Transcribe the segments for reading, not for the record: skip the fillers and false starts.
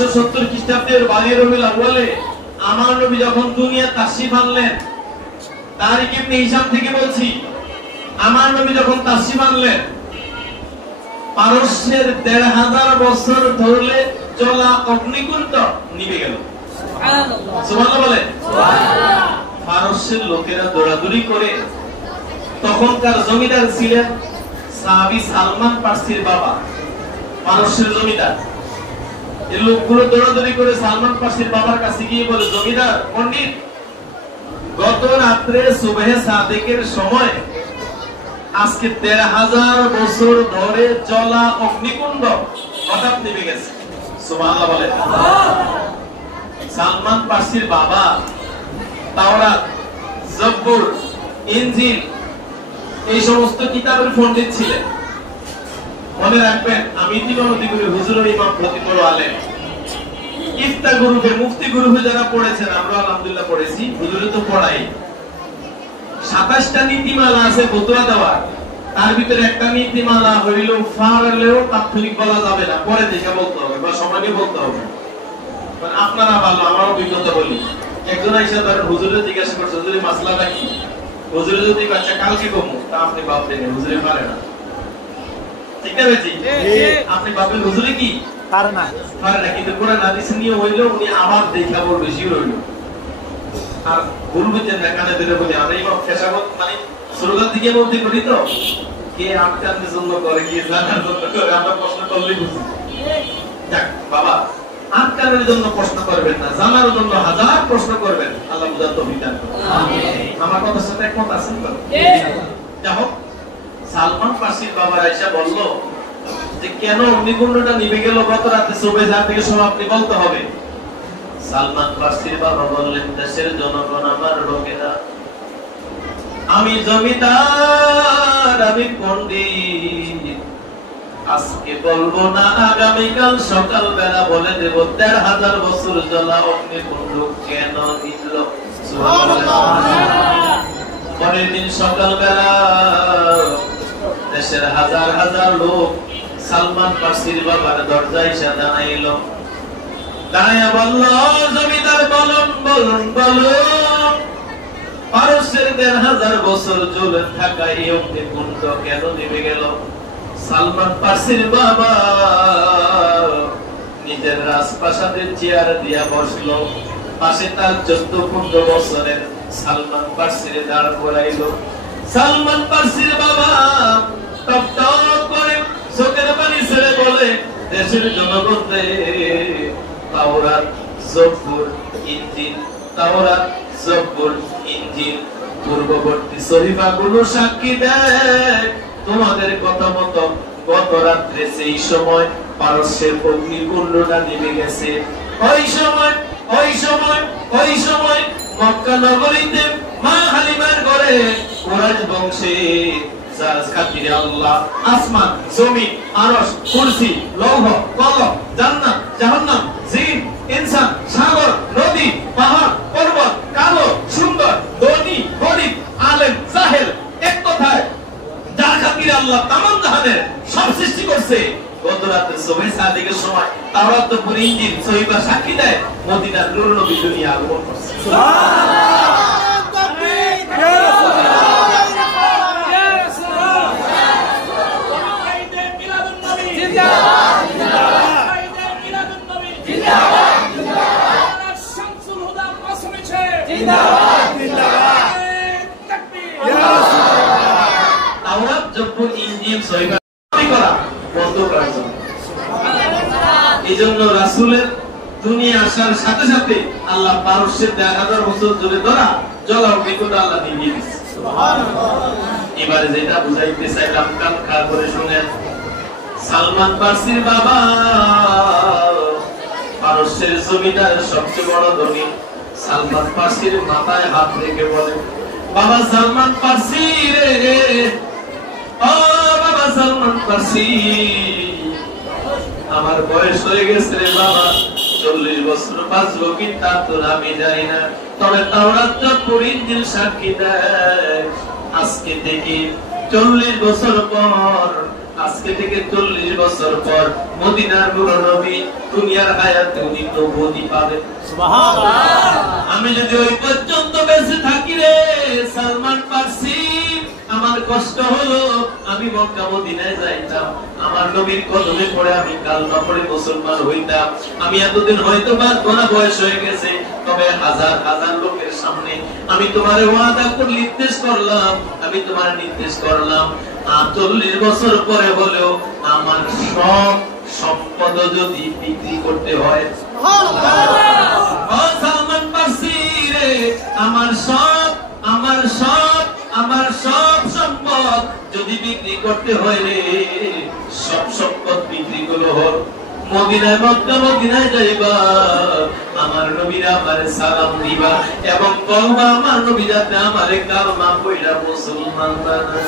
570 খ্রিস্টাব্দের 12 রবিউল আউয়ালে আমার নবী যখন দুনিয়া তাশরীফ আনলেন, তারিখ ইবনে হিশাম থেকে বলছি, আমার নবী যখন তাশরীফ আনলেন, পারস্যের 1500 বছর ধরে জ্বলা অগ্নিকুণ্ড নিভে গেল। সুবহানাল্লাহ বলেন। পারস্যের লোকেরা দৌড়াদৌড়ি করে, তখনকার জমিদার ছিলেন সাহাবী সালমান পারসির বাবা, পারস্যের জমিদার। এই লোকগুলো দৌড়াদৌড়ি করে সালমান পারসির বাবার কাছে গিয়ে বলে, জমিদার পণ্ডিত, গত রাত্রে সুবহে সাদেকের সময় আজকে 13,000 বছর ধরে জ্বলা অগ্নিকুণ্ড হঠাৎ নিভে গেছে। সুবহানাল্লাহ বলেন। সালমান পারসির বাবা তাওরাত, জব্বুর, ইনজিল এই সমস্ত কিতাবের পণ্ডিত ছিলেন। মনে রাখবেন, আমি ইতিমধ্যে হুজুরের ইমাম প্রতি বড় আলেম। ইফতা গ্রুপে, মুফতি গ্রুপে যারা পড়েছেন, আমরা আলহামদুলিল্লাহ পড়েছি, হুজুরে তো পড়াই। 27টা নীতিমালা আছে ফতোয়া দেওয়ার, তার ভিতরে একটা নীতিমালা হইল ফারলেও তাৎক্ষণিক বলা যাবে না, পরে দেখে বলতে হবে বা সমাজে বলতে হবে। আপনারা ভালো, আমার অভিজ্ঞতা বলি। একজন আইসা ধরেন হুজুরে জিজ্ঞাসা করছে, হুজুরে মাসলাটা কি? হুজুরে যদি বাচ্চা কালকে কমু, তা আপনি বাপ দেন, হুজুরে পারে না। ঠিক না বেজি? আপনি বাপের হুজুরে কি পারে না, পারে না। কিন্তু কোরআন হাদিস নিয়ে হইলো উনি আবার দেখা বলবে, বেশি হইলো। আর বলবেন না কানে ধরে বলে, আমরা ইমাম খেসাবত মানে স্লোগান দিকে বলতে করি তো, কে আটকানোর জন্য করে, গিয়ে জানার জন্য করে, আমরা প্রশ্ন করলেই বুঝি। যাক বাবা, আটকানোর জন্য প্রশ্ন করবেন না, জানার জন্য হাজার প্রশ্ন করবেন। আল্লাহ বুঝার তৌফিক দান করুন। আমার কথার সাথে একমত আছেন তো? যাই হোক, সালমান পারসির বাবা আয়েশা বলল যে কেন অগ্নিকুণ্ডটা নিভে গেল গত রাতে সুবহে সাদেকের সময়, আপনি বলতে হবে। সালমান পারসির বাবা বললেন, দেশের জনগণ, আমার লোকেরা, আমি জমিদার, আমি পণ্ডিত, আজকে বলবো না, আগামীকাল সকাল বেলা বলে দেব 13,000 বছর জ্বলা অগ্নিকুণ্ড কেন নিল। পরের দিন সকাল বেলা দেশের হাজার হাজার লোক সালমান পারসির বাবার দরজায় এসে দাঁড়াইল। দাঁড়াইয়া বলল, জমিদার বলুন বলুন বলুন, পারস্যের 1,500 বছর জ্বলে থাকা এই অগ্নিকুণ্ড কেন নিভে গেল? সালমান পারসির বাবা নিজের রাজপ্রাসাদের চেয়ার দিয়া বসলো, পাশে তার 14-15 বছরের সালমান পারসির দাঁড় করাইল। সালমান পারসির বাবা টপ টপ করে চোখের পানি ছেড়ে বলে, দেশের জনগণদের, তাওরাত, জব্বুর, ইনজিল, তাওরাত, জব্বুর, ইনজিল পূর্ববর্তী শরীফাগুলো সাক্ষী দেয়, তোমাদের কথা মতো গত রাত্রে সেই সময় পারস্যের অগ্নিকুণ্ডটা নিভে গেছে। ওই সময় মক্কা নগরীতে মা হালিমার ঘরে কুরাইশ বংশে যার খাতিরে আল্লাহ আসমান, জমিন, আরশ, কুরসি, লৌহ, কলম, জান্নাত, জাহান্নাম, জিন, ইনসান, সাগর, নদী, পাহাড়, পর্বত, কালো, সুন্দর, ধনী, গরিব, আলেম, জাহেল, এক কথায় যার খাতিরে আল্লাহ তামাম জাহানের সব সৃষ্টি করছে, গত রাতে সুবহে সাদেকের সময় তাওরাত, জব্বুর, ইনজিল, সহিফা সাক্ষী দেয়, মদিনার নূর নবী দুনিয়া আগমন করছে। সুবহানাল্লাহ। তাওরাত, জব্বুর, ইনজিল, সহিফা করা বন্ধ করার জন্য। এইজন্য রাসূলের দুনিয়া আসার সাথে সাথে আল্লাহ পারস্যের 1000 বছর ধরে ধরা জ্বলা অগ্নিকুণ্ড আল্লাহ নিভিয়ে দিয়েছে। সুবহানাল্লাহ। এবারে যেটা বুঝাইতে চাইলাম, কান খাড়া করে শুনেন। সালমান পারসির বাবা পারস্যের জমিদার, সবচেয়ে বড় ধনী। সালমান পারসির মাথায় হাত রেখে বলে, বাবা সালমান পারসি রে, ও বাবা সালমান পারসি, আমার বয়স হয়ে গেছে রে বাবা, 40 বছর বাঁচবো কি তা তো আমি জানি না, তবে তাওরাত, জব্বুর, ইনজিল সাক্ষী দেয়, আজকে থেকে 40 বছর পর আজকে থেকে 40 বছর পর মদিনার নূর নবী দুনিয়ার হায়াতে উনি নবুয়তি পাবেন। সুবহানাল্লাহ। আমি যদি ওই পর্যন্ত বেঁচে থাকি রে সালমান ফার্সি, আমার কষ্ট হলো আমি মক্কা মদিনায় যাইতাম, আমার নবীর কদমে পড়ে আমি কালমা পড়ে মুসলমান হইতাম। আমি এতদিন হয়তো বা গোনা বয়স হয়ে গেছে, তবে হাজার হাজার লোকের সামনে আমি তোমার ওয়াদা করে নির্দেশ করলাম, আমি তোমার নির্দেশ করলাম 40 বছর পরে হলেও আমার সব সম্পদ যদি বিক্রি করতে হয়, সালমান ফার্সি রে আমার সব সম্পদ যদি বিক্রি করতে হয় রে, সব সম্পদ বিক্রি করলো হোক, মদিনায় মক্কা মদিনায় যাইবা, আমার নবীরা আমারে সালাম দিবা এবং বলবা আমার নবী যাতে আমারে কালমা পড়া মুসলমান বানায়।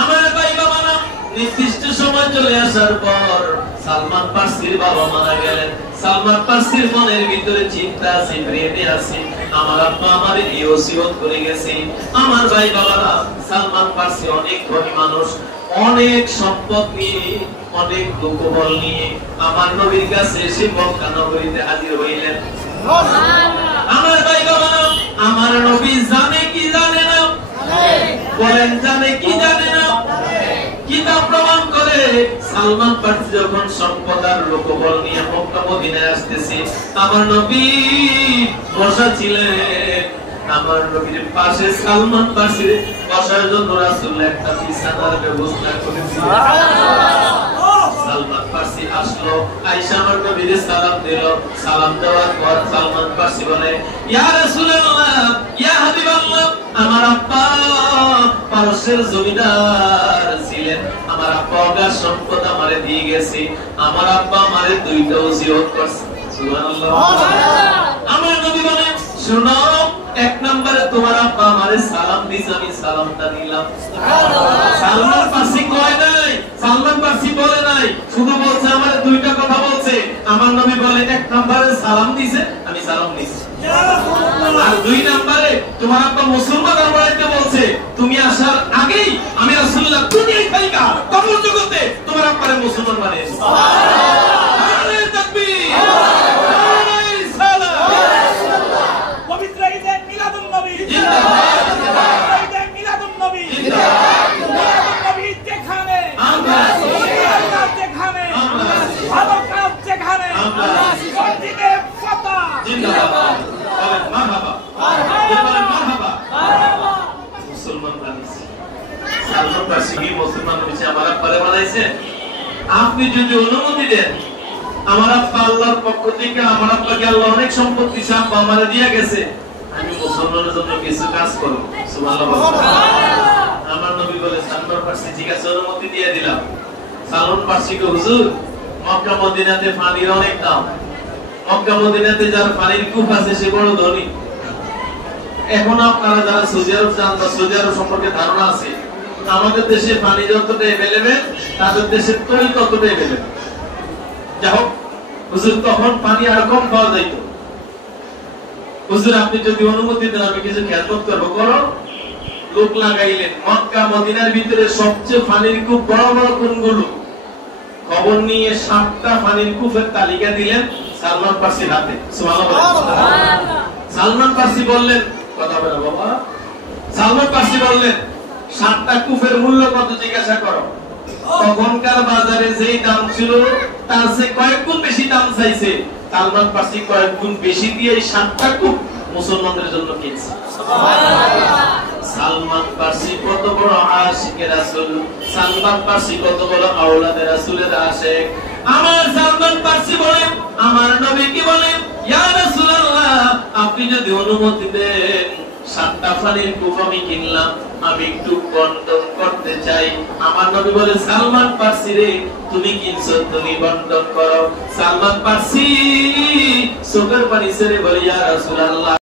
আমার ভাই বাবা না নির্দিষ্ট সময় চলে আসার পর সালমান ফার্সির বাবা মারা গেলেন। সালমান ফার্সির মনের ভিতরে চিন্তা আছে, ব্রেনে আছে, আমার আব্বা আমার এই ওসিয়ত করে গেছে। আমার ভাই বাবারা, সালমান ফার্সি অনেক ধনী মানুষ, অনেক সম্পদ নিয়ে, অনেক লোকবল নিয়ে আমার নবীর কাছে এসে মক্কা নগরীতে হাজির হইলেন। আমার ভাই বাবারা, আমার নবী জানে কি জানে না? বলেন জানে কি জানে না? কিতাব প্রমাণ করে সালমান ফার্সি যখন সম্পদ আর লোকবল নিয়ে মক্কা মদিনায় আসতেছে, আমার নবী বসা ছিলেন। আমার নবীর পাশে সালমান ফার্সির বসার জন্য রাসূল একটা বিছানার ব্যবস্থা করেছিলেন। সালমান ফার্সি আসলো, আয়েশা আমার নবীর সালাম দিল। সালাম দেওয়ার পর সালমান ফার্সি বলে, ইয়া রাসূলুল্লাহ, ইয়া হাবিবাল্লাহ, আমার আব্বা পারস্যের জমিদার ছিলেন, আমার আব্বা অগাধ সম্পদ আমারে দিয়ে গেছে, আমার আব্বা আমারে 2টা ওসিয়ত করছে। সুবহানাল্লাহ। আমার নবী বলে, শুনো, 1 নম্বরে তোমার আব্বা আমারে সালাম দিয়েছে, আমি সালামটা দিলাম। সালমান ফার্সি কয় নাই, সালমান ফার্সি বলে নাই, শুধু বলছে আমারে 2টা কথা বলছে। আমার নবী বলে 1 নম্বরে সালাম দিয়েছে, আমি সালাম দিয়েছি। আর 2 নম্বরে তোমার আব্বা মুসলমান বানাইতে বলছে, তুমি আসার আগেই আমি রাসূলুল্লাহ দুনিয়ায় থাইকা কবর জগতে তোমার আব্বারে মুসলমান বানিয়েছি। আরে তাকবীর, আরে সালাম। পবিত্র ঈদে মিলাদুন নবী জিন্দাবাদ, ঈদে মিলাদুন নবী জিন্দাবাদ, মিলাদুন নবী যেখানে আমরা আছি, যেখানে আমরা আছি, ভালো কাজ যেখানে আমরা আছি, মসজিদে ফাতা জিন্দাবাদ। বলেন মারহাবা, বলেন মারহাবা, মারহাবা। মুসলমান বানাইছে সালমান ফার্সি, কি মুসলমান হয়েছে? আমার আব্বারে বানাইছে। আপনি যদি অনুমতি দেন, আমার আব্বা আল্লাহর পক্ষ থেকে, আমার আব্বাকে আল্লাহ অনেক সম্পদ দিয়েছে, আব্বা আমারে দিয়ে গেছে, আমি মুসলমানের জন্য কিছু কাজ করব। সুবহানাল্লাহ। আমার নবী বলে, সালমান ফার্সি ঠিক আছে, অনুমতি দিয়ে দিলাম। সালমান ফার্সিকে, হুজুর মক্কা মদিনাতে পানির অনেক দাম, মক্কা মদিনাতে যার পানির কূপ আছে সে বড় ধনী। এখন আপনারা যারা সৌদি আরব যান বা সৌদি আরব সম্পর্কে ধারণা আছে, আমাদের দেশে পানি যতটা এভেলেবেল, তাদের দেশে তৈল ততটা এভেলেবেল। যাই হোক, হুজুর তখন পানি আর কম পাওয়া যাইত। হুজুর আপনি যদি অনুমতি দেন, আমি কিছু খেদমত করবো। করো। লোক লাগাইলেন। মক্কা মদিনার ভিতরে সবচেয়ে পানির কূপ বড় বড় কোনগুলো, খবর নিয়ে 7টা পানির কূপের তালিকা দিলেন সালমান ফার্সির হাতে। সুবহানাল্লাহ। সালমান ফার্সি বললেন, কথা বলো বাবা। সালমান ফার্সি বললেন, 7টা কূপের মূল্য কত জিজ্ঞাসা করো। তখনকার বাজারে যেই দাম ছিল তার চেয়ে কয়েক গুণ বেশি দাম চাইছে। সালমান ফার্সি কয়েক গুণ বেশি দিয়ে 7টা কূপ মুসলমানদের জন্য কিনছে। সালমান ফার্সি কত বড় আশিকে রাসূল, সালমান ফার্সি কত বড় আওলাদে রাসূলের আশিক। আমার সালমান ফার্সি বলেন, আমার নবী কি বলেন, ইয়া রাসূলুল্লাহ, আপনি যদি অনুমতি দেন, 7টা পানির কূপ আমি কিনলাম, আমি একটু বন্টন করতে চাই। আমার নবী বলে, সালমান ফার্সি রে, তুমি কিনছো, তুমি বন্টন করো। সালমান ফার্সি চোখের পানি ছেড়ে বলে, ইয়া রাসূলুল্লাহ,